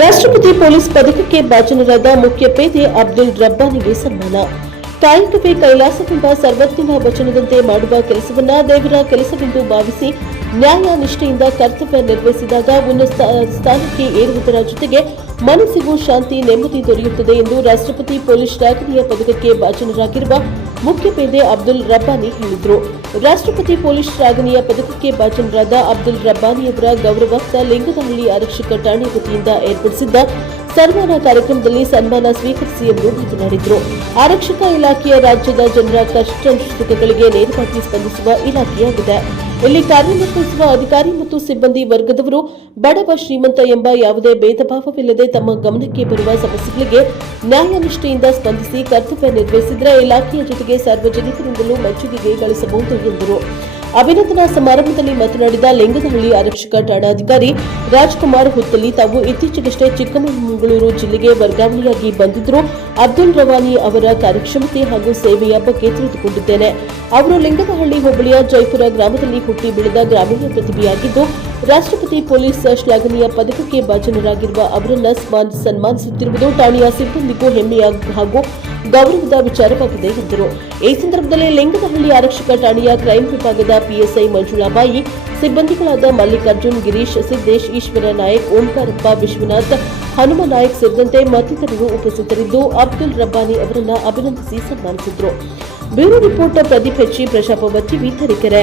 ರಾಷ್ಟ್ರಪತಿ ಪೊಲೀಸ್ ಪದಕಕ್ಕೆ ಭಾಜನರಾದ ಮುಖ್ಯ ಪೇದೆ ಅಬ್ದುಲ್ ರಬ್ಬಾನಿಗೆ ಸನ್ಮಾನ. ಕಾಯಕವೇ ಕೈಲಾಸವೆಂಬ ಸರ್ವಜ್ಞನ ವಚನದಂತೆ ಮಾಡುವ ಕೆಲಸವನ್ನ ದೇವರ ಕೆಲಸವೆಂದು ಭಾವಿಸಿ ನ್ಯಾಯ ನಿಷ್ಠೆಯಿಂದ ಕರ್ತವ್ಯ ನಿರ್ವಹಿಸಿದಾಗ ಉನ್ನತ ಸ್ಥಾನಕ್ಕೆ ಏರುವುದರ ಜೊತೆಗೆ ಮನಸ್ಸಿಗೂ ಶಾಂತಿ ನೆಮ್ಮದಿ ದೊರೆಯುತ್ತದೆ ಎಂದು ರಾಷ್ಟ್ರಪತಿ ಪೊಲೀಸ್ ಶ್ಲಾಘನೀಯ ಪದಕಕ್ಕೆ ಭಾಜನರಾಗಿರುವ ಮುಖ್ಯ ಪೇದೆ ಅಬ್ದುಲ್ ರಬ್ಬಾನಿ ಹೇಳಿದರು. ರಾಷ್ಟ್ರಪತಿ ಪೊಲೀಸ್ ಶ್ಲಾಘನೀಯ ಪದಕಕ್ಕೆ ಭಾಜನರಾದ ಅಬ್ದುಲ್ ರಬ್ಬಾನಿಯವರ ಗೌರವಾರ್ಥ ಲಿಂಗದಹಳ್ಳಿ ಆರಕ್ಷಕ ಠಾಣೆ ವತಿಯಿಂದ ಏರ್ಪಡಿಸಿದ್ದ ಸನ್ಮಾನ ಕಾರ್ಯಕ್ರಮದಲ್ಲಿ ಸನ್ಮಾನ ಸ್ವೀಕರಿಸಿ ಅವರು ಮಾತನಾಡಿದರು. ಆರಕ್ಷಕ ಇಲಾಖೆಯ ರಾಜ್ಯದ ಜನರ ಕಷ್ಟ ಸುಖಗಳಿಗೆ ನೇರವಾಗಿ ಸ್ಪಂದಿಸುವ ಇಲಾಖೆಯಾಗಿದೆ. ಇಲ್ಲಿ ಕಾರ್ಯನಿರ್ವಹಿಸುವ ಅಧಿಕಾರಿ ಮತ್ತು ಸಿಬ್ಬಂದಿ ವರ್ಗದವರು ಬಡವ ಶ್ರೀಮಂತ ಎಂಬ ಯಾವುದೇ ಭೇದ ಭಾವವಿಲ್ಲದೆ ತಮ್ಮ ಗಮನಕ್ಕೆ ಬರುವ ಸಮಸ್ಯೆಗಳಿಗೆ ನ್ಯಾಯ ನಿಷ್ಠೆಯಿಂದ ಸ್ಪಂದಿಸಿ ಕರ್ತವ್ಯ ನಿರ್ವಹಿಸಿದರೆ ಇಲಾಖೆಯ ಜೊತೆಗೆ ಸಾರ್ವಜನಿಕರಿಂದಲೂ ಮೆಚ್ಚುಗೆ ಗಳಿಸಬಹುದು ಎಂದರು. ಅಭಿನಂದನಾ ಸಮಾರಂಭದಲ್ಲಿ ಮಾತನಾಡಿದ ಲಿಂಗದಹಳ್ಳಿ ಆರಕ್ಷಕ ಠಾಣಾಧಿಕಾರಿ ರಾಜ್ಕುಮಾರ್ ಹುತ್ತಲಿ, ತಾವು ಇತ್ತೀಚೆಗಷ್ಟೇ ಚಿಕ್ಕಮಗಳೂರು ಜಿಲ್ಲೆಗೆ ವರ್ಗಾವಣೆಯಾಗಿ ಬಂದಿದ್ದರು. ಅಬ್ದುಲ್ ರವಾನಿ ಅವರ ಕಾರ್ಯಕ್ಷಮತೆ ಹಾಗೂ ಸೇವೆಯ ಬಗ್ಗೆ ತಿಳಿದುಕೊಂಡಿದ್ದೇನೆ. ಅವರು ಲಿಂಗದಹಳ್ಳಿ ಹೋಬಳಿಯ ಜೈಪುರ ಗ್ರಾಮದಲ್ಲಿ ಹುಟ್ಟಿ ಬೆಳೆದ ಗ್ರಾಮೀಣ ಪ್ರತಿಭೆಯಾಗಿದ್ದು, ರಾಷ್ಟ್ರಪತಿ ಪೊಲೀಸ್ ಶ್ಲಾಘನೀಯ ಪದಕಕ್ಕೆ ಭಾಜನರಾಗಿರುವ ಅವರನ್ನು ಸನ್ಮಾನಿಸುತ್ತಿರುವುದು ಠಾಣೆಯ ಸಿಬ್ಬಂದಿಗೂ ಹೆಮ್ಮೆಯ ಹಾಗೂ ಗೌರವದ ವಿಚಾರವಾಗಿದೆ ಎಂದರು. ಈ ಸಂದರ್ಭದಲ್ಲಿ ಲಿಂಗದಹಳ್ಳಿ ಆರಕ್ಷಕ ಠಾಣೆಯ ಕ್ರೈಂ ವಿಭಾಗದ ಪಿಎಸ್ಐ ಮಂಜುಳಾಬಾಯಿ, ಸಿಬ್ಬಂದಿಗಳಾದ ಮಲ್ಲಿಕಾರ್ಜುನ್, ಗಿರೀಶ್, ಸಿದ್ದೇಶ್, ಈಶ್ವರ ನಾಯಕ್, ಓಂಕಾರಪ್ಪ, ವಿಶ್ವನಾಥ್, ಹನುಮನಾಯಕ್ ಸೇರಿದಂತೆ ಮತ್ತಿತರರು ಉಪಸ್ಥಿತರಿದ್ದು ಅಬ್ದುಲ್ ರಬ್ಬಾನಿ ಅವರನ್ನು ಅಭಿನಂದಿಸಿ ಸನ್ಮಾನಿಸಿದರು. ಬ್ಯೂರೋ ರಿಪೋರ್ಟ್ ಪ್ರದೀಪ್ ಹೆಚ್ಚಿ, ಪ್ರಶಾಪ ಟಿವಿ, ತರೀಕೆರೆ.